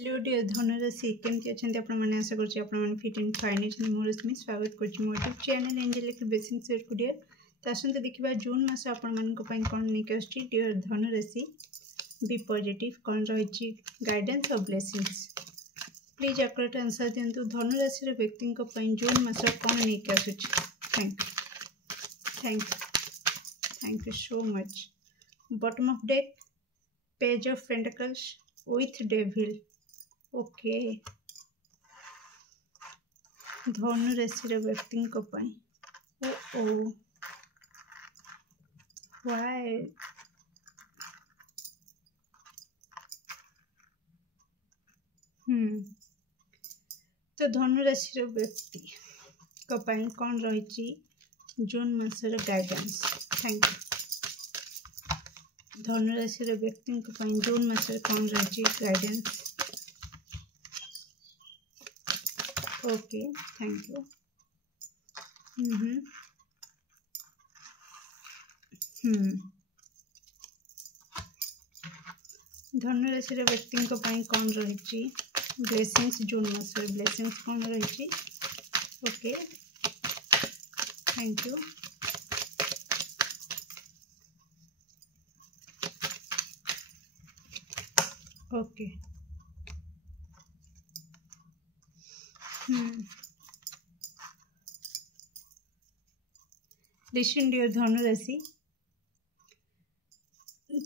Hello dear धनुराशि केमती अच्छा आपने आशा कर फिट एंड फाइन अच्छे रश्मि स्वागत कर YouTube channel angelic blessing share करियर तो आसते देखा जून मास आपण कौन लेकिन आसुची डियर धनुराशि बी पॉजिटिव कौन रही गाइडेंस और ब्लेसिंग्स प्लीज आकरेक्ट आंसर दिंतु धनुराशि व्यक्ति जून मास कौन लेकिन आसुची thank you so much bottom of deck page of pentacles with devil okay धनु राशि व्यक्ति व्हाई तो धनु राशि व्यक्ति कौन रही जून मासर गाइडेंस थैंक यू धनु राशि व्यक्ति जून मासर कौन रही गाइडेंस ओके थैंक यू धनु राशि व्यक्ति कौन रही ब्लेसिंग्स जून मास ब्लेसिंग्स कौन रही okay thank you okay listen dear धनु राशि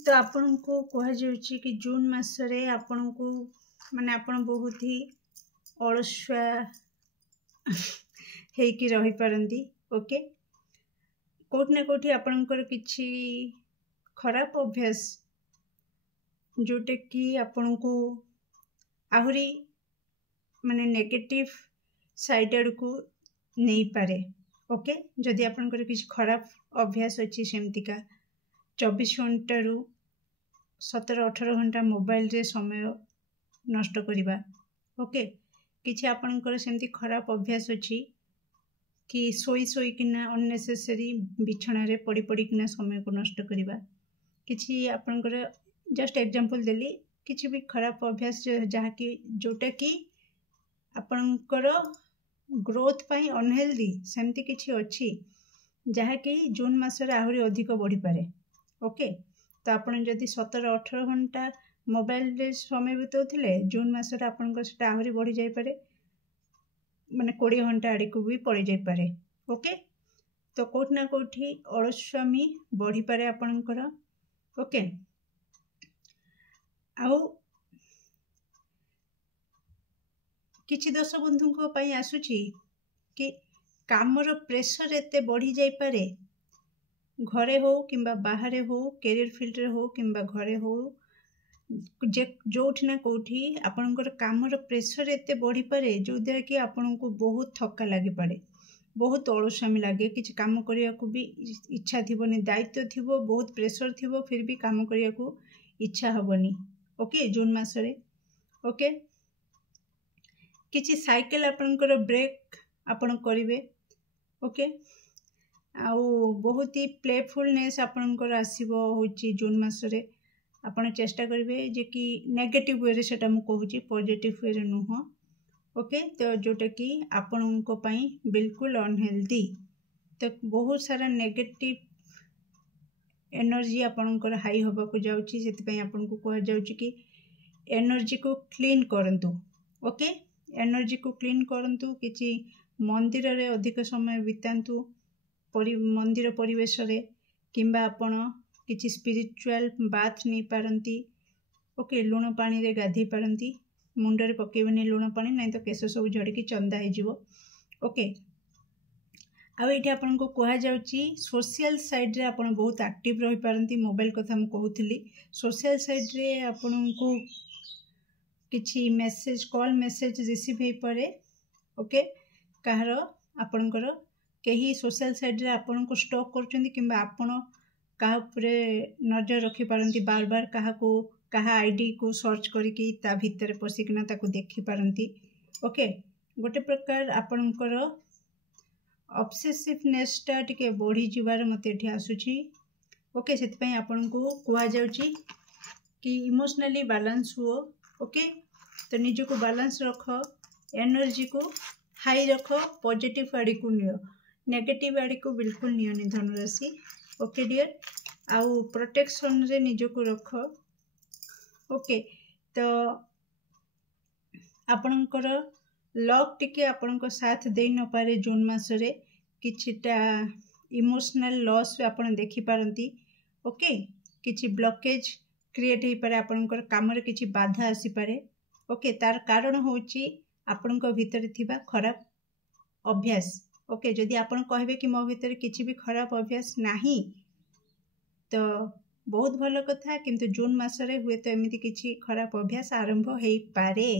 तो आपण को कह कि जून मासरे आपण को माने आपण बहुत ही अलसुआ हेकि रही पारंती ओके कोठी ना कोठी आपणकर किछि खराब अभ्यास जोटे कि आपण को आहुरी माने नेगेटिव साइड आड़ को नहीं पारे ओके जदि आपणकर किछि खराब अभ्यास अच्छी सेमतिका 24 घंटा रु 17-18 घंटा मोबाइल रे समय नष्ट करिबा ओके किछि आपणकर सेमति खराब अभ्यास अच्छी कि सोई किना अननेसेसरी बिछना रे पड़ी पड़ी किना समय को नष्ट करिबा किछि आपणकर जस्ट एग्जांपल देली किछि भी खराब अभ्यास जहा कि जोटा कि आपणकर ग्रोथ पाई अनहेल्दी सेमती किछि अछि जहा कि जून मासरे आहुरी अधिक बढ़ी पारे ओके तो आपण जदि 17-18 घंटा मोबाइल रे समय बिताउथिले जून मासरे आपणकर सेटा आहुरी बढ़ी जाय पारे माने 20 घंटा आड़ी को भी पड़ी जाय पारे ओके तो कोठी ना कोठी अलस्वामी बढ़ी पारे आपणकर ओके आउ किछि दर्शक बंधु पई आसुची कि कामर प्रेशर एते बढ़ी जाय पारे घरे हो किंबा बाहरे हो कैरियर फील्ड रे हो किंबा घरे हो जे जोठी ना कोठी आपणकर कामर प्रेशर एते बढ़ी पारे जो द्वारा कि आपण को बहुत थका लगी पारे बहुत अलस्वामी लगे किछि काम करिया को भी इच्छा थिबोनी दायित्व थिबो बहुत प्रेशर थिबो फिर भी काम करिया को इच्छा हबनी ओके जून मासरे ओके किछि साइकिल आपणकर ब्रेक आपण करिवे ओके आउ बहुत ही प्लेफुलनेस आपणकर आसीबो होची जून मासरे आपण चेष्टा करिवे जे कि नेगेटिव वे रे सेटा मु कहूची पॉजिटिव वे रे नुह ओके तो जोटा कि आपणको पई बिल्कुल अनहेल्दी तो बहुत सारा नेगेटिव एनर्जी आपणकर हाई होबा को जाउची सेति पई आपणको कह जाउची कि एनर्जी को क्लीन करंतु ओके एनर्जी को क्लीन करंतु किछि मंदिर रे अधिक समय बितांतु मंदिर परिवेश रे किंबा आपण किछि स्पिरिचुअल बाथ नहीं पारंती ओके लुण पानी रे गाधी पारंती मुंडरे पकेबनी लुण पानी नहीं तो केश सब झड़की चंदा हो जिवो ओके आ एठी आपण को कहा जाउची सोशल साइड रे आपण बहुत एक्टिव रही पारंती मोबाइल कथा हम कहूथली सोशल साइड रे आपण को किछि मेसेज कॉल मेसेज रिसीव हे पारे ओके कहार आपणकर कहीं सोशल साइड रे आपण को स्टॉक करचंदी किंबा आपण कहा उपरे नजर रखी पारंती बार बार कहा आईडी को सर्च करके ता भीतर पसिकना ताको देखि पारंती ओके गोटे प्रकार आपणकर ऑब्सेसिवनेस टा टिके बढ़ी जिबार मते एठी आसुची ओके से आपन को कह जाउची कि इमोशनली बैलेंस हुओ ओके तो निजको बैलेंस रख, एनर्जी को हाई रख, पॉजिटिव आड़ी को नियो, नेगेटिव आड़ी को बिल्कुल नियोनी धनुराशि। ओके डियर, आउ प्रोटेक्शन रे निजको रख। ओके, तो आपणकर लक टिके आपणको साथ दे न पारे जून मासरे, किछिटा इमोशनल लॉस आपण देखि पारंती। ओके, किछि ब्लॉकेज क्रिएट हो पारे, आपणकर काम रे किछि बाधा आसी पारे। ओके, तार कारण होची आपणको भीतर थिबा खराब अभ्यास। ओके, जदि आपण कहबे कि मो भीतर किछि भी खराब अभ्यास नाही तो बहुत भल कथा, किंतु जून मासरे हुए तो एमिति किछि खराब अभ्यास आरंभ हेई पारे।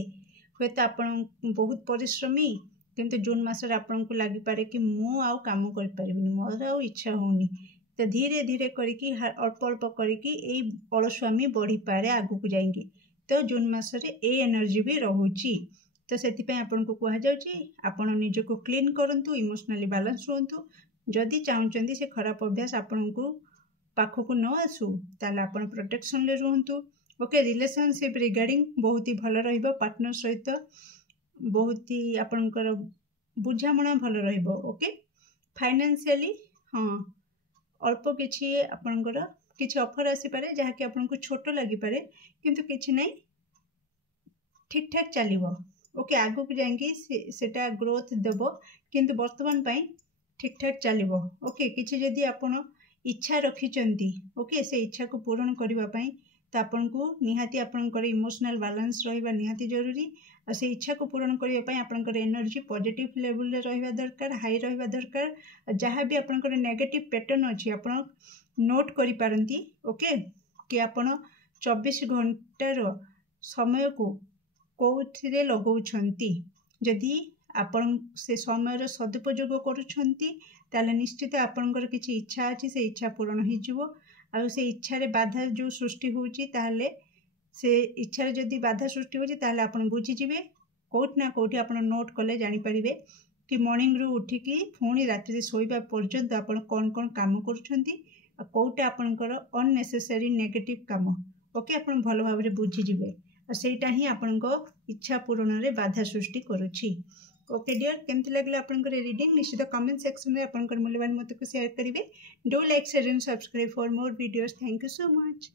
हुए तो आपण बहुत परिश्रमी, किंतु जून मासरे आपण को लागि पारे कि मु आउ काम कर परिबिनी, मोर आउ इच्छा होनी, तो धीरे धीरे करिकी अल्प अल्प करिकी एई अलस्वामी बढ़ी पारे आगु को जाएंगे। तो जून मासरे ए एनर्जी भी रहूची। तो सेति पे आपण को कहा जाउची आपण निजको क्लीन करंतु, इमोशनली बैलेंस रहंतु। जदि चाहुचंदी से खराब अभ्यास आपण को पाखक न आसू ताले आपण प्रोटेक्शन ले रहंतु। ओके, रिलेशनशिप रिगार्डिंग बहुत ही भल रहिबो, पार्टनर सहित बहुत ही आपणकर बुझामणा भल रहिबो। ओके, फाइनेंशियली हाँ अल्प किछि आपणकर किछि ऑफर आसी पारे जहा कि आपन को छोटो लागि पारे, किंतु किछि नै ठीक ठाक चलिबो। ओके, आगु को जाएंगी सेटा ग्रोथ देबो, किंतु वर्तमान पई ठीक ठाक चलिबो। ओके, किछि जदि आपण इच्छा रखिचंती, ओके, से इच्छा को पूर्ण करबा पई तो आपन को निहाती आपनकर इमोशनल बैलेंस रहिबा निहाती जरूरी। आ से इच्छा को पूर्ण करबा पई आपनकर एनर्जी पॉजिटिव लेवल रे रहिबा दरकार, हाई रहिबा दरकार। जहाँ भी आपनकर नेगेटिव पैटर्न अछि आपण नोट करि पारंती। ओके, कि आपण 24 घंटार समय को कोथिरे लगाउछंती। जदि आपण से समय सदुपयोग करुछंती ताले निश्चित आपनकर किछि इच्छा अछि, से इच्छा पूर्ण हो जिवो। आ से इच्छा रे बाधा जो सृष्टि होउची ताले से इच्छा रे जदि बाधा सृष्टि होउची ताले आपण बुझी जिवे, कोठ ना कोठी आपण नोट कले जानि परिबे कि मॉर्निंग रू उठी कि पुणी रात्रि सोइबा पर्यंत आपण कोन कोन काम करुछंती, आ कोटा आपनकर अननेसेसरी नेगेटिव काम। ओके, आपण भलो भाबरे बुझी जिवे, आ सेटा ही आपनको इच्छा पूर्ण रे बाधा सृष्टि करूची। ओके डियर, केमती लागले आपनकर रीडिंग निश्चित कमेंट सेक्शन में आपनकर मूल्यवान मत को शेयर करिवे। Do like share and subscribe for more videos. Thank you so much.